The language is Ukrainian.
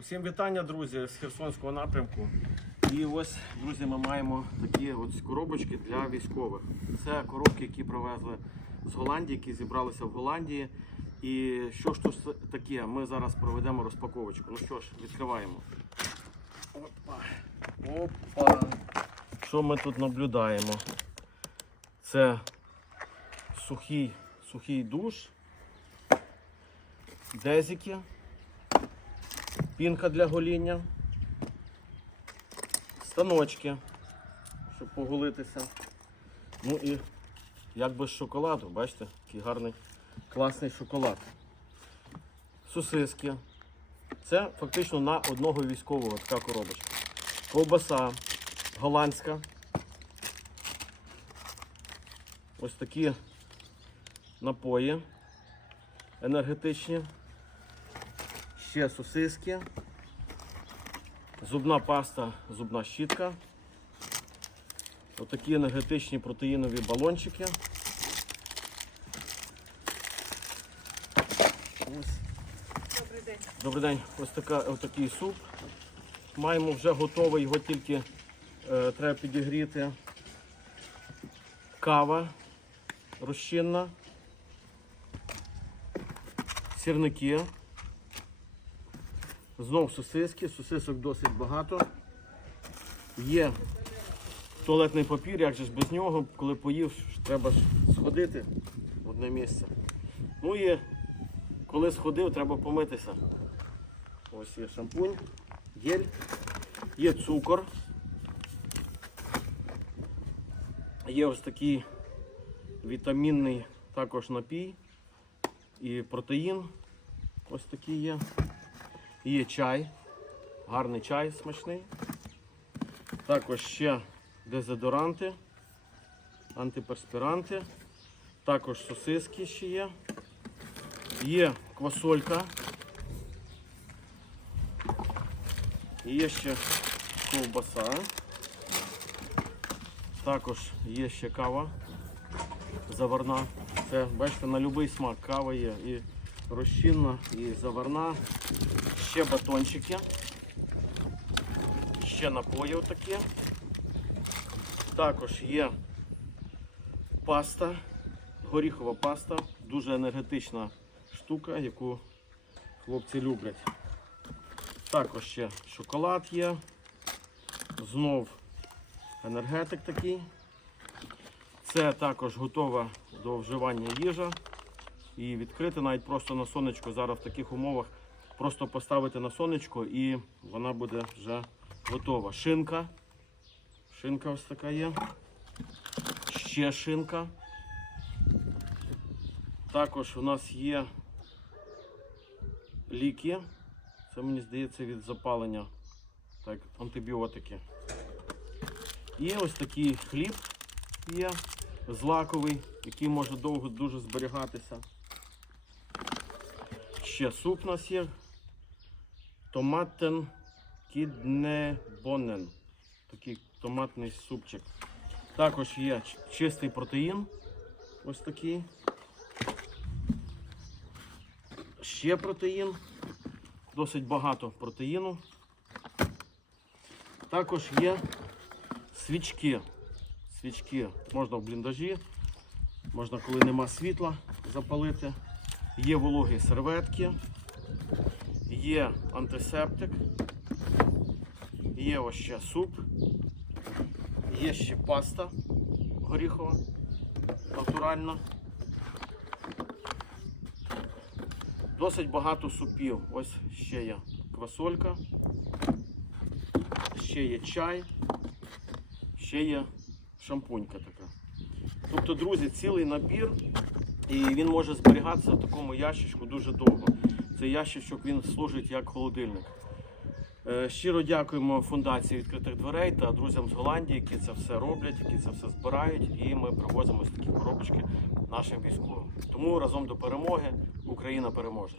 Усім вітання, друзі, з Херсонського напрямку. І ось, друзі, ми маємо такі ось коробочки для військових. Це коробки, які привезли з Голландії, які зібралися в Голландії. І що ж тут таке? Ми зараз проведемо розпаковочку. Ну що ж, відкриваємо. Опа. Опа. Що ми тут наблюдаємо? Це сухий, сухий душ, дезики, пінка для гоління, станочки, щоб поголитися. Ну і як без шоколаду, бачите, який гарний, класний шоколад. Сосиски. Це фактично на одного військового така коробочка. Ковбаса голландська. Ось такі напої енергетичні. Ще сосиски. Зубна паста, зубна щітка. Отакі енергетичні протеїнові балончики. Ось. Добрий день. Добрий день. Ось така, ось такий суп. Маємо вже готовий, його тільки е, треба підігріти. Кава розчинна. Сірники. Знов сосиски. Сосисок досить багато. Є туалетний папір, як же ж без нього, коли поїв, треба ж сходити в одне місце. Ну і коли сходив, треба помитися. Ось є шампунь, гель, є цукор. Є ось такий вітамінний також напій і протеїн. Ось такий є. Є чай, гарний чай смачний. Також ще дезодоранти, антиперспіранти, також сосиски ще є. Є квасолька. Є ще ковбаса. Також є ще кава заварна. Це, бачите, на будь-який смак кава є. І розчинна, і заварна. Ще батончики. Ще напої отакі. Також є паста, горіхова паста, дуже енергетична штука, яку хлопці люблять. Також ще шоколад є. Знов енергетик такий. Це також готова до вживання їжа. І відкрити навіть просто на сонечко. Зараз в таких умовах просто поставити на сонечко і вона буде вже готова. Шинка. Шинка ось така є. Ще шинка. Також у нас є ліки. Це мені здається від запалення. Так, антибіотики. І ось такий хліб є злаковий, який може довго дуже зберігатися. Ще суп у нас є. Томатен кіднебонен. Такий томатний супчик. Також є чистий протеїн. Ось такий. Ще протеїн. Досить багато протеїну. Також є свічки. Свічки можна в бліндажі, можна, коли нема світла, запалити. Є вологі серветки, є антисептик, є ось ще суп, є ще паста горіхова, натуральна. Досить багато супів. Ось ще є квасолька, ще є чай, ще є шампунька така. Тобто, друзі, цілий набір, і він може зберігатися в такому ящичку дуже довго. Цей ящичок він служить як холодильник. Е, Щиро дякуємо фундації відкритих дверей та друзям з Голландії, які це все роблять, які це все збирають, і ми привозимо такі коробочки нашим військовим. Тому разом до перемоги Україна переможе.